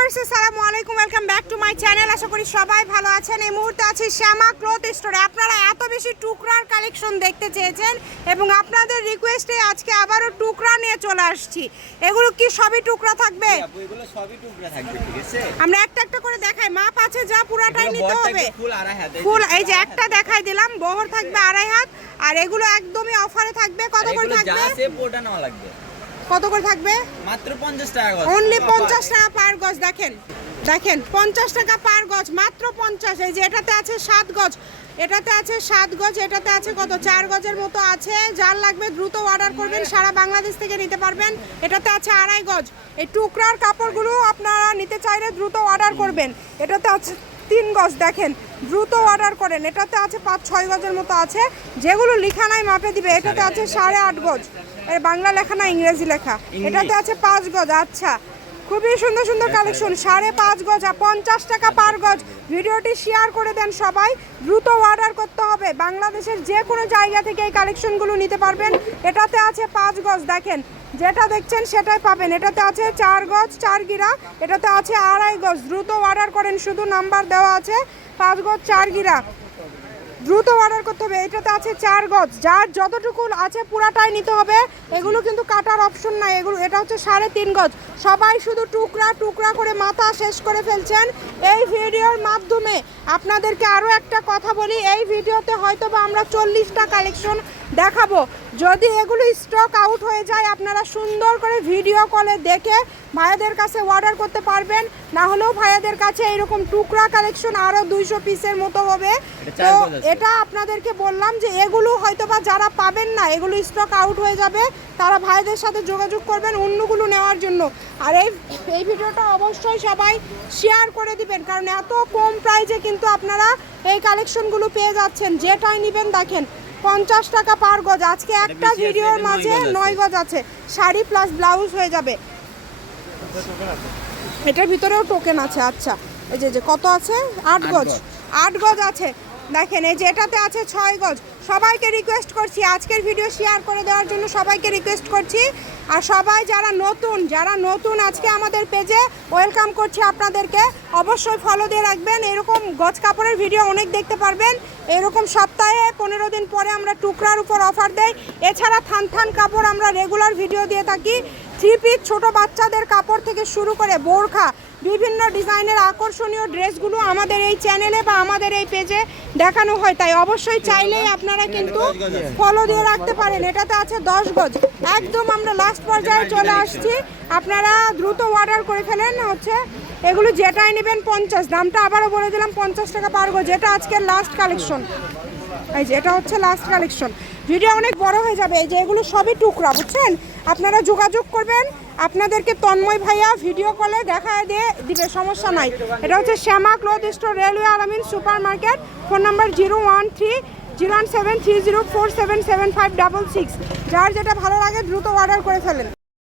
Viewers আসসালামু আলাইকুম welcome back to my channel আশা করি সবাই ভালো আছেন। এই মুহূর্তে আছি শ্যামা ক্লথ স্টোরে। আপনারা এত বেশি টুকরার কালেকশন দেখতে চেয়েছেন এবং আপনাদের রিকোয়েস্টে আজকে আবারও টুকরা নিয়ে চলে আসছি। এগুলো কি সবই টুকরা থাকবে? এগুলো সবই টুকরা থাকবে ঠিক আছে? আমরা একটা একটা করে দেখাই। মাপ আছে যা পুরাটাই নিতে হবে। ফুল এই যে একটা দেখাই দিলাম বহর থাকবে আড়াই হাত। আর এগুলো একদমই অফারে থাকবে। কত করে যা থাকবে? আছে পোটা নেওয়া লাগবে। কত করে থাকবে? মাত্র পঞ্চাশ টাকা গজ। অনলি পঞ্চাশ টাকা পার গজ দেখেন দেখেন পঞ্চাশ টাকা পার গজ মাত্র পঞ্চাশ। এই যে এটাতে আছে সাত গজ এটাতে আছে সাত গজ এটাতে আছে কত? চার গজের মতো আছে। যার লাগবে দ্রুত অর্ডার করবেন সারা বাংলাদেশ থেকে নিতে পারবেন। এটাতে আছে আড়াই গজ। এই টুকরার কাপড়গুলো আপনারা নিতে চাইলে দ্রুত অর্ডার করবেন। এটাতে আছে তিন গজ দেখেন দ্রুত অর্ডার করেন। এটাতে আছে পাঁচ ছয় গজের মতো আছে। যেগুলো লিখা নাই মাপে দিবে। এটাতে আছে সাড়ে আট গজ। বাংলা লেখা না ইংরেজি লেখা? এটাতে আছে পাঁচ গজ আচ্ছা। খুবই সুন্দর সুন্দর কালেকশন সাড়ে পাঁচ গজ পঞ্চাশ টাকা পার গজ। ভিডিওটি শেয়ার করে দেন সবাই দ্রুত অর্ডার করতে হবে। বাংলাদেশের যে কোনো জায়গা থেকে এই কালেকশনগুলো নিতে পারবেন। এটাতে আছে পাঁচ গজ দেখেন। যেটা দেখছেন সেটাই পাবেন। এটাতে আছে চার গজ চার গিরা। এটাতে আছে আড়াই গজ। দ্রুত অর্ডার করেন শুধু নাম্বার দেওয়া আছে পাঁচ গজ চার গিরা। দ্রুত অর্ডার করতে হবে। এটাতে আছে চার গজ। যার যতটুকু আছে পুরাটাই নিতে হবে। এগুলো কিন্তু কাটার অপশন নাই। এগুলো, এটা হচ্ছে সাড়ে তিন গজ। সবাই শুধু টুকরা টুকরা করে মাথা শেষ করে ফেলছেন এই ভিডিওর মাধ্যমে। আপনাদেরকে আরও একটা কথা বলি। এই ভিডিওতে হয়তো বা আমরা চল্লিশটা কালেকশন দেখাবো। যদি এগুলো স্টক আউট হয়ে যায় আপনারা সুন্দর করে ভিডিও কলে দেখে ভাইয়াদের কাছে অর্ডার করতে পারবেন। না হলেও ভাইয়াদের কাছে এরকম টুকরা কালেকশন আরও দুইশো পিসের মতো হবে। তো। এটা আপনাদেরকে বললাম যে এগুলো হয়তো বা যারা পাবেন না এগুলো স্টক আউট হয়ে যাবে তারা ভাইদের সাথে যোগাযোগ করবেন অন্যগুলো নেওয়ার জন্য। আর এই এই ভিডিওটা অবশ্যই সবাই শেয়ার করে দিবেন কারণ এত কম প্রাইজে কিন্তু আপনারা এই কালেকশনগুলো পেয়ে যাচ্ছেন যেটাই নেবেন দেখেন। পঞ্চাশ টাকা পার গজ। আজকে একটা ভিডিওর মাঝে নয় গজ আছে। শাড়ি প্লাস ব্লাউজ হয়ে যাবে। এটার ভিতরেও টোকেন আছে আচ্ছা। এই যে যে কত আছে? আট গজ। গজ। আট গজ আছে। দেখেন এই যে এটাতে আছে ছয় গজ। সবাইকে রিকোয়েস্ট করছি আজকের ভিডিও শেয়ার করে দেওয়ার জন্য সবাইকে রিকোয়েস্ট করছি। আর সবাই যারা নতুন যারা নতুন আজকে আমাদের পেজে ওয়েলকাম করছি আপনাদেরকে। অবশ্যই ফলো দিয়ে রাখবেন। এরকম গজ কাপড়ের ভিডিও অনেক দেখতে পারবেন। এরকম সপ্তাহে পনেরো দিন পরে আমরা টুকরার উপর অফার দেই। এছাড়া থান থান কাপড় আমরা রেগুলার ভিডিও দিয়ে থাকি। থ্রি পিস ছোটো বাচ্চাদের কাপড় থেকে শুরু করে বোরখা, বিভিন্ন ডিজাইনের আকর্ষণীয় ড্রেসগুলো আমাদের এই চ্যানেলে বা আমাদের এই পেজে দেখানো হয়। তাই অবশ্যই চাইলেই আপনারা কিন্তু ফলো দিয়ে রাখতে পারেন। এটাতে আছে দশ গজ। একদম আমরা লাস্ট পর্যায়ে চলে আসছি। আপনারা দ্রুত অর্ডার করে ফেলেন হচ্ছে এগুলো যেটাই নেবেন পঞ্চাশ, দামটা আবারও বলে দিলাম, পঞ্চাশ টাকা পার গজ। এটা আজকের লাস্ট কালেকশন এই যে, এটা হচ্ছে লাস্ট কালেকশন ভিডিও অনেক বড় হয়ে যাবে। এই যে, এগুলো সবই টুকরা, বুঝছেন? আপনারা যোগাযোগ করবেন। আপনাদেরকে তন্ময় ভাইয়া ভিডিও কলে দেখায় দিয়ে দিবে, সমস্যা নাই। এটা হচ্ছে Shyama cloth store, railway Alamin super market phone number zero one three, zero one seven three zero four seven seven five double six. যার যেটা ভালো লাগে, দ্রুত অর্ডার করে ফেলেন।